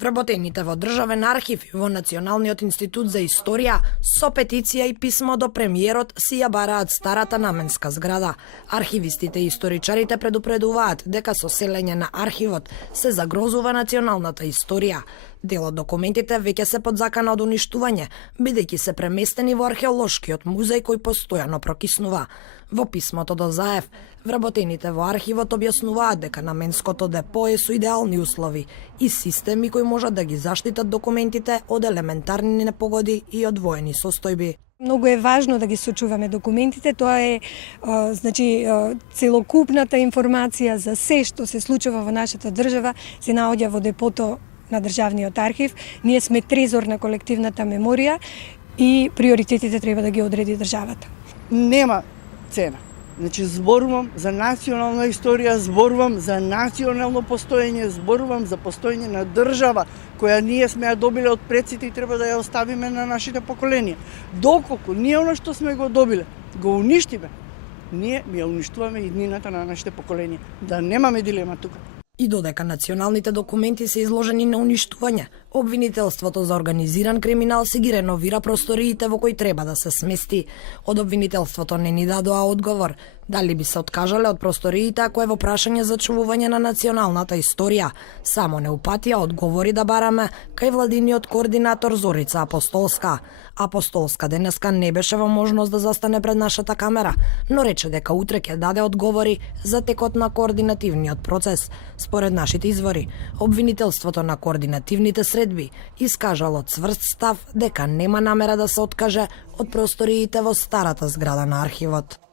Вработените во Државен архив и во Националниот институт за историја со петиција и писмо до премиерот си ја бараат старата наменска зграда. Архивистите и историчарите предупредуваат дека со селење на архивот се загрозува националната историја. Дел од документите веќе се под закана од уништување, бидејќи се преместени во археолошкиот музеј кој постојано прокиснува. Во писмото до ЗАЕФ, вработените во архивот објаснуваат дека наменското депо е со идеални услови и системи кои можат да ги заштитат документите од елементарни непогоди и од воени состојби. Многу е важно да ги сочуваме документите, тоа е целокупната информација за се што се случува во нашата држава се наоѓа во депото на Државниот архив. Ние сме трезор на колективната меморија и приоритетите треба да ги одреди државата. Нема цена. Значи, зборувам за национална историја, зборувам за национално постоење, зборувам за постоење на држава која ние сме ја добиле од предците и треба да ја оставиме на нашите поколенија. Доколку ние оно што сме го добиле, го уништиме, ние ја уништуваме иднината на нашите поколенија. Да немаме дилема тука. И додека националните документи се изложени на уништување, обвинителството за организиран криминал си ги реновира просториите во кои треба да се смести. Од обвинителството не ни дадоа одговор дали би се откажале од просториите ако е во прашање за чувување на националната историја. Само не упатија одговори да бараме кај владиниот координатор Зорица Апостолска. Апостолска денеска не беше во можност да застане пред нашата камера, но рече дека утре ќе даде одговори за текот на координативниот процес. Според нашите извори, обвинителството на координативните средби искажало цврст став дека нема намера да се откаже од просториите во старата зграда на архивот.